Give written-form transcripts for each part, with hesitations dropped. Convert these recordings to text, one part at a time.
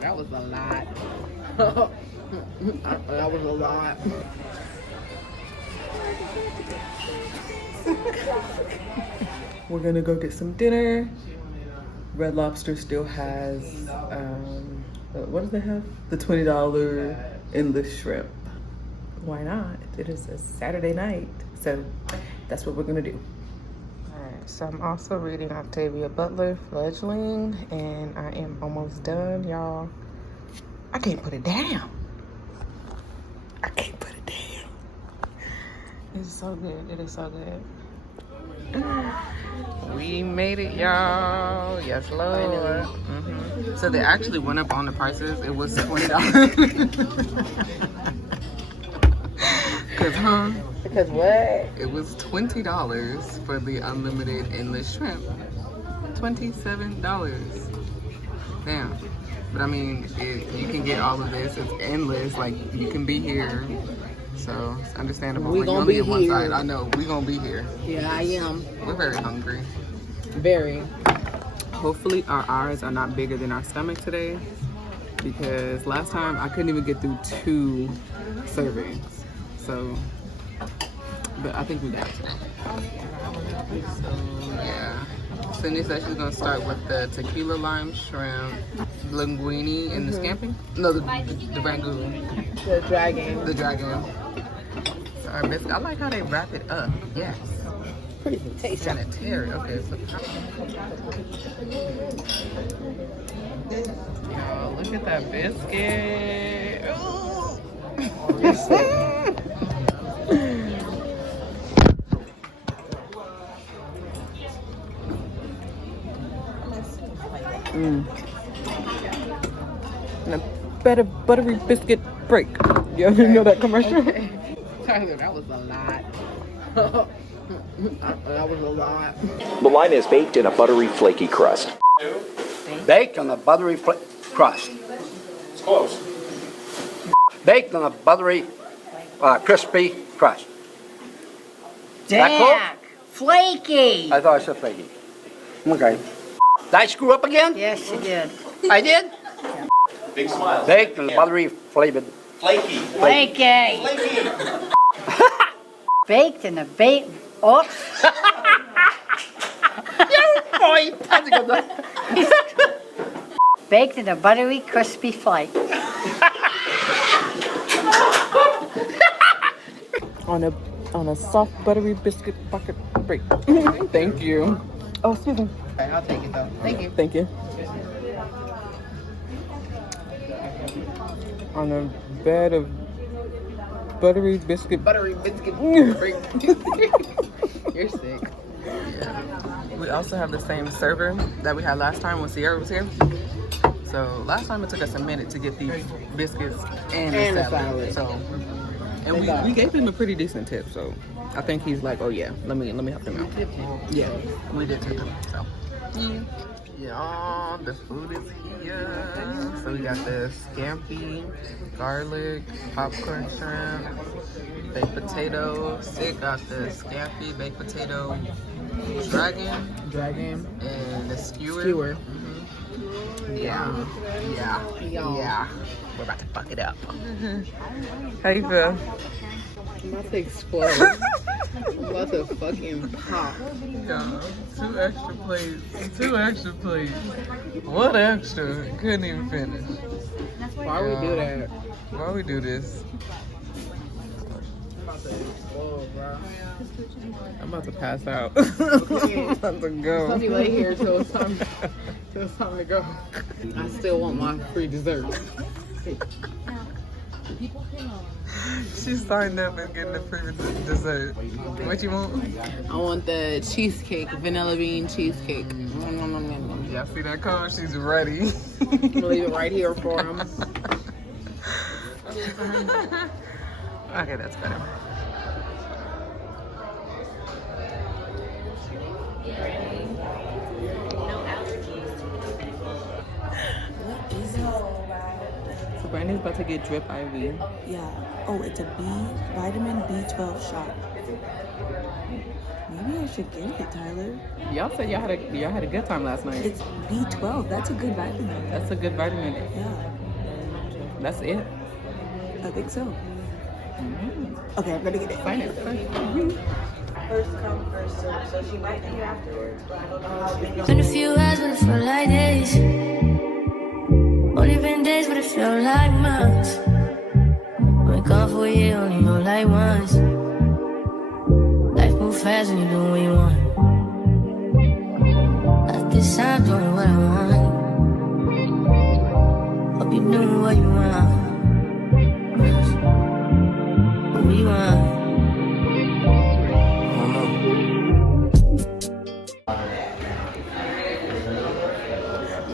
Tyler, that was a lot. That was a lot. We're gonna go get some dinner. Red Lobster still has, what does they have? The $20 endless shrimp. Why not? It is a Saturday night, so that's what we're gonna do. All right, so I'm also reading Octavia Butler, Fledgling, and I am almost done, y'all. I can't put it down. I can't put it down. It's so good. It is so good. We made it, y'all. Yes, Lord. So they actually went up on the prices. It was $20. Because what? It was $20 for the unlimited endless shrimp. $27. Damn. But I mean, you can get all of this. It's endless. Like, you can be here. So it's understandable. We gonna be here. One side. I know. We gonna be here. Yeah, I am. We're very hungry. Very. Hopefully our eyes are not bigger than our stomach today, because last time I couldn't even get through 2 servings. So, but I think we got to. So yeah. Cindy said she's gonna start with the tequila lime shrimp, linguine, and the scampi. No, the ragu. The dragon. The dragon. So our biscuit. I like how they wrap it up. Yes. Pretty tasty. Sanitary. Okay, so y'all, look at that biscuit. And a better buttery biscuit break. You ever know that commercial? Tyler, that was a lot. That was a lot. The line is baked in a buttery, flaky crust. Baked on a buttery crust. It's close. Baked on a buttery, crispy crust. Jack, flaky. I thought I said flaky. Okay. Did I screw up again? Yes, you did. I did? Big smile. Baked on a buttery flavored. Flaky. Flaky. Flaky. Baked in a bake. Oops. Baked in a buttery, crispy flake. on a soft buttery biscuit bucket break. Thank you. Oh, excuse me. Okay, I'll take it though. Thank you. Thank you. On a bed of buttery biscuit. Buttery biscuit. You're sick. Yeah. We also have the same server that we had last time when Sierra was here. So last time it took us a minute to get these biscuits and the salad. So, and we gave him a pretty decent tip. So I think he's like, oh yeah, let me help him out. Yeah, we did tip him. So yeah, the food is here. So we got the scampi, garlic, popcorn shrimp, baked potatoes. It got the scampi, baked potato, dragon, and the skewer. Yeah. We're about to fuck it up. How you feel? I'm about to explode. I'm about to fucking pop. Yeah, 2 extra plates. What extra? Couldn't even finish. Why we do that? Why we do this? I'm about to explode, bro. I'm about to pass out. I'm about to go. Let me lay here till it's time to go. I still want my free dessert. She signed up and getting the free dessert. What you want? I want the cheesecake, vanilla bean cheesecake. Y'all see that card? She's ready. I'm gonna leave it right here for him. Okay, that's better. So Brandy's about to get drip IV. Yeah. Oh, it's a vitamin B12 shot. Maybe I should get it, Tyler. Y'all said y'all had a good time last night. It's B12. That's a good vitamin. That's a good vitamin. Yeah, That's it. I think so. Okay, I'm gonna get it. Fine. First come, first serve. So she might be here afterwards, but I don't know how many. Been a few hours, but it felt like days. Only been days, but it felt like months. Been gone for a year, only know like once. Life moves fast when you do what you want. At this time, doing what I want. Hope you doing what you want. What you want?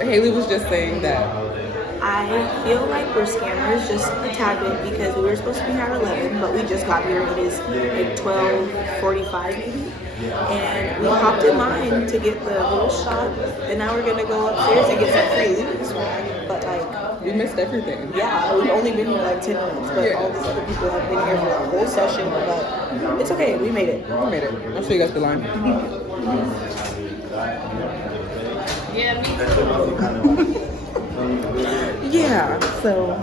Haley was just saying that. I feel like we're scammers just a tad bit because we were supposed to be here at 11, but we just got here. It is like 12:45 maybe. And we hopped in line to get the little shot, and now we're gonna go upstairs and get some free Louis swag. But like, We missed everything. yeah, we've only been here like 10 minutes, but all these other people have been here for a whole session. But it's okay, we made it. We made it. I'll show you guys the line. Yeah, so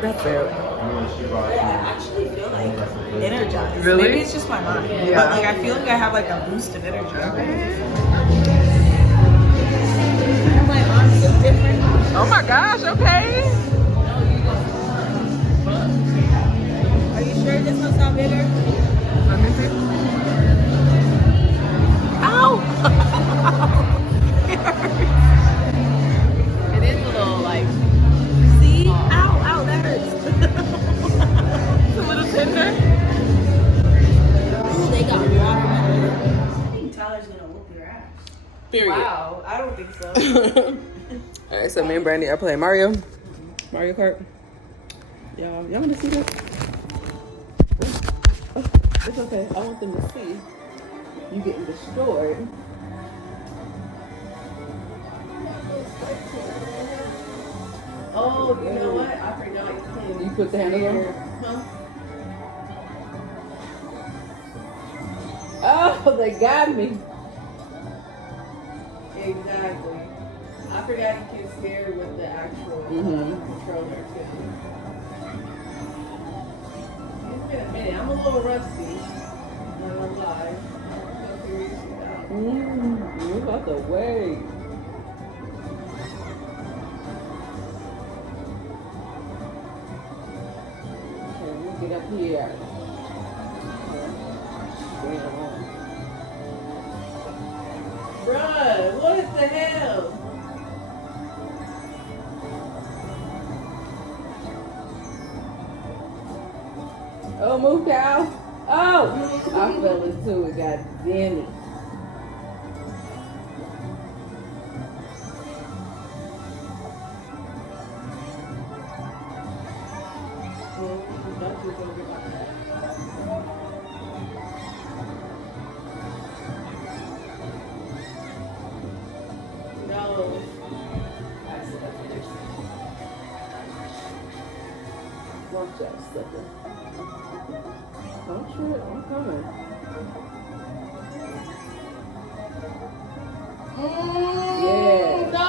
that's it. I actually feel like energized. Really? Maybe it's just my mind. Yeah. But like I feel like I have like a boost of energy. My arms look different. Oh my gosh, okay. Are you sure this one's not bigger? Let me see. Ow! It is a little like, See? Ow, that hurts. it's a little tender. Ooh, they got watermelon. I think Tyler's gonna whoop your ass. Period. Wow, I don't think so. Alright, so me and Brandy are playing Mario Kart. Y'all wanna see this? Oh, it's okay. I want them to see you getting destroyed. Oh, you know what? I forgot you can. You put the handles on? Huh? Oh, they got me. Exactly. I forgot you can steer with the actual controller too. It's been a minute. I'm a little rusty. Not gonna lie. Still figuring shit out. You about to wait. Okay, we'll get up here. Bruh, what the hell? Oh, move, cow. Oh, I fell into it. God damn it. No. Watch out, sucker. Don't trip. I'm coming. Yeah. No!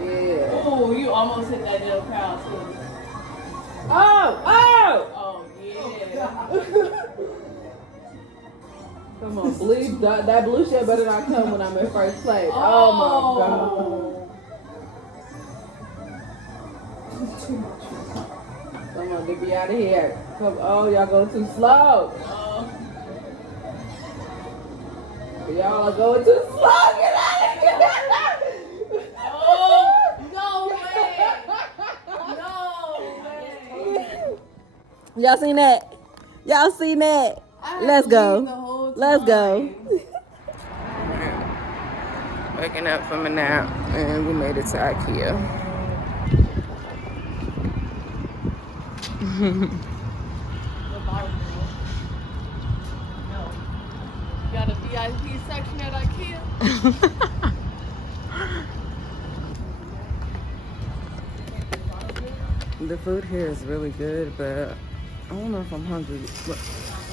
Yeah. Oh, you almost hit that little crowd too. Oh! Oh! Oh, yeah. Come on, bleed. That blue shit better not come when I'm in first place. Oh my god. Come on, get me out of here. Come, oh, y'all go too slow. Y'all are going too slow. Get out of here. Oh, no way. No way. Y'all seen that? Y'all seen that? Let's go. Let's go. Waking up from a nap and we made it to IKEA. Got a VIP section at IKEA. The food here is really good, but I don't know if I'm hungry. Look,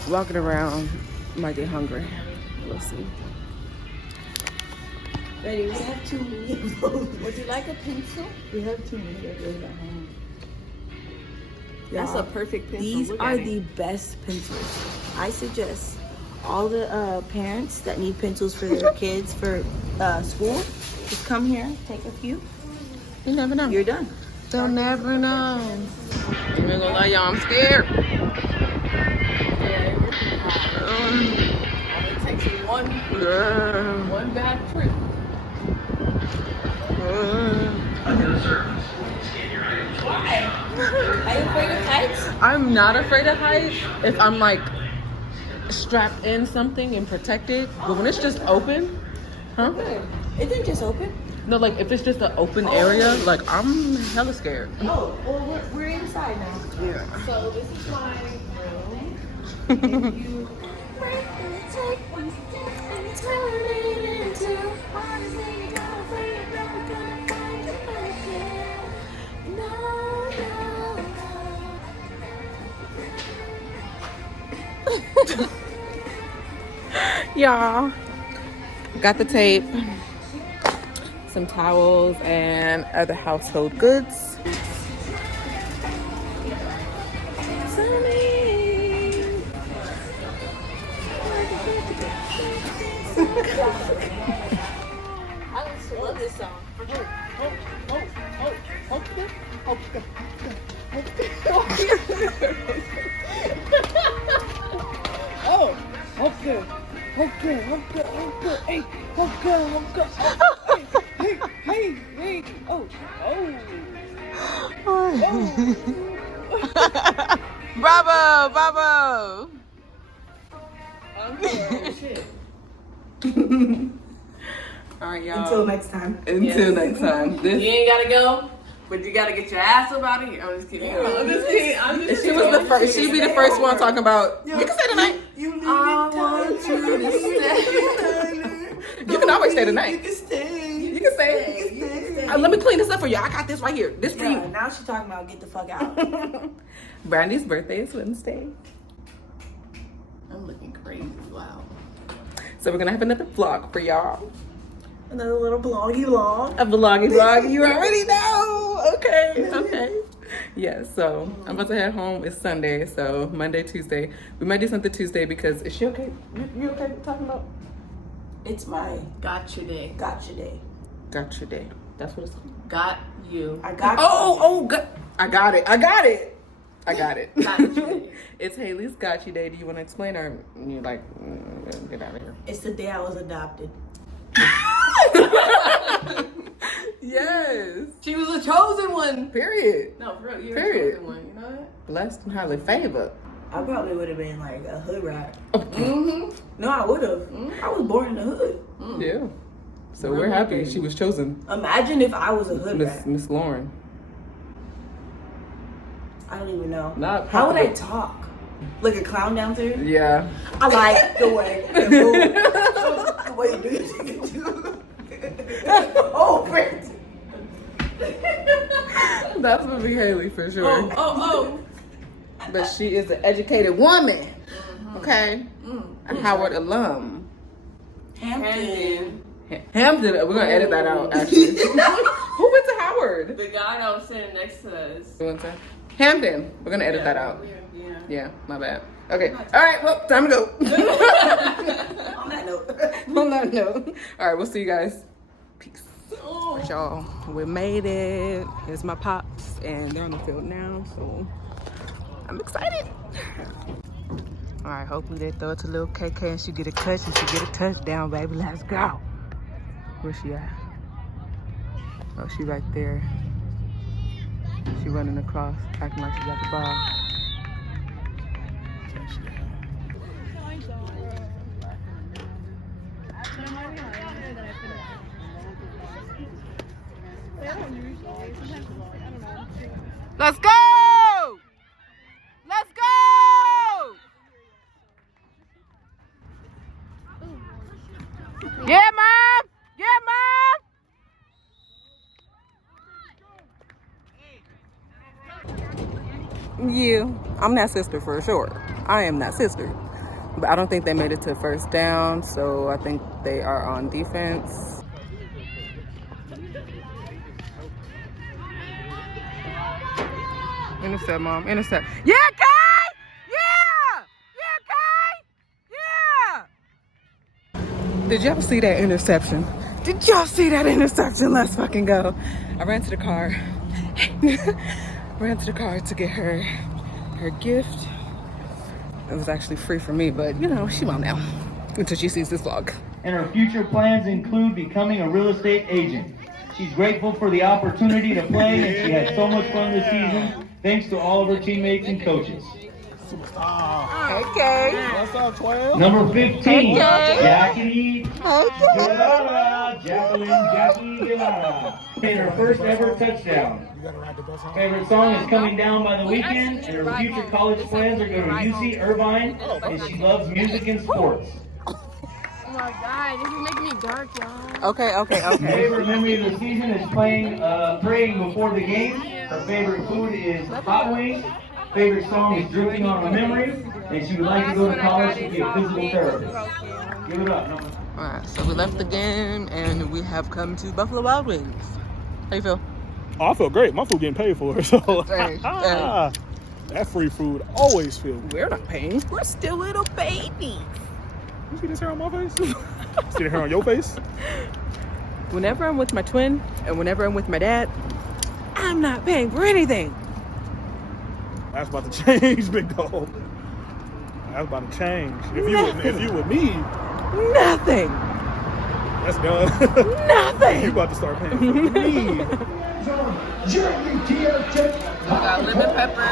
walking around Might get hungry. We'll see. Ready? We have too many of those. Would you like a pencil? We have too many of those at home. That's a perfect pencil. These Look are at it. the best pencils. I suggest all the parents that need pencils for their kids for school, just come here, take a few. You never know. You're done. They'll never know. I'm not gonna lie, y'all. I'm scared. It takes me one bad trip. Are you afraid of heights? I'm not afraid of heights if I'm like strapped in something and protected. But when it's just open, huh? Isn't just open? No, like if it's just an open area, like I'm hella scared. Oh, well, we're inside now. Yeah. So this is my room. Y'all, got the tape, some towels, and other household goods. I just love this song. Bravo, bravo. All right, y'all. Until next time. Until next time. You This. ain't gotta go, but you gotta get your ass up out of here. I'm just kidding. I'm just kidding. She was the first. She'd be the first one talking about. You can stay tonight. I want you to stay. You can always stay tonight. You can stay. You can stay. Let me clean this up for you. I got this right here. This for Yeah, you. now she's talking about get the fuck out. Brandy's birthday is Wednesday, I'm looking crazy. Wow. so we're gonna have another vlog for y'all. Another little bloggy vlog. A vloggy vlog. You already know. Okay. Okay. Yeah. So I'm about to head home. It's Sunday, so Monday, Tuesday. We might do something Tuesday because is she okay? You okay with talking about? It's my Gotcha day. gotcha day. Gotcha day. That's what it's called. Got you. I got I got it. I got it. I got it. Gotcha day. It's Haley's Gotcha Day. Do you want to explain, or you're like, get out of here? It's the day I was adopted. Yes. She was a chosen one. Period. No, for real, you're Period. a chosen one. You know that? Blessed and highly favored. I probably would have been like a hood rat. Mm-hmm. No, I would have. I was born in the hood. Yeah. So we're happy she was chosen. Imagine if I was a hood rat. Miss Lauren. I don't even know. Not How would I popular. talk? Like a clown downstairs? Yeah. I like the way you move. The way you do your thing. Oh, Brent. That's gonna be Haley for sure. Oh. But she is an educated woman. Okay? A Howard alum. Hampton. Hampton. We're gonna edit that out actually. Who went to Howard? The guy that was sitting next to us. Who went to Hampton. We're gonna edit that out. Yeah. Yeah, my bad. Okay. All right, well, time to go. On that note. On that note. All right, we'll see you guys. Peace. All right, y'all. We made it. Here's my pops, and they're on the field now, so I'm excited. All right, hopefully they throw it to little KK and she get a catch and she get a touchdown, baby. Let's go. Where's she at? Oh, she right there. She running across, acting like she got the ball. There she is. Let's go! Let's go! Yeah, Mom! Yeah, Mom! You. I'm that sister for sure. I am that sister. But I don't think they made it to first down, so I think they are on defense. Intercept, Mom. Intercept. Yeah, Kay! Yeah! Yeah, Kay! Yeah! Did y'all see that interception? Did y'all see that interception? Let's fucking go. I ran to the car. Ran to the car to get her gift. It was actually free for me, but you know, she won't know until she sees this vlog. And her future plans include becoming a real estate agent. She's grateful for the opportunity to play, and she had so much fun this season, thanks to all of her teammates and coaches. Okay. Number 15, Jackie Guevara. Jackie Guevara. And her first ever touchdown. Favorite song is Coming Down by The Weeknd, and her future college plans are go to UC Irvine, and she loves music and sports. Oh my God, this is making me dark, y'all. Okay. Her favorite memory of the season is praying before the game. Her favorite food is hot wings. Favorite song is Dripping on a Memory, and she would like to go to college to be a physical therapist. Give it up. No. Alright, so we left the game and we have come to Buffalo Wild Wings. How you feel? Oh, I feel great. My food getting paid for, so Dang. that free food always feels good. We're not paying. We're still little babies. You see this hair on my face? See the hair on your face? Whenever I'm with my twin and whenever I'm with my dad, I'm not paying for anything. That's about to change, big dog. That's about to change. If you with me, Nothing. that's done. Nothing. You about to start paying for me. We got lemon pepper,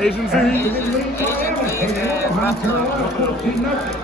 Asian tea. Asian tea, and buffalo.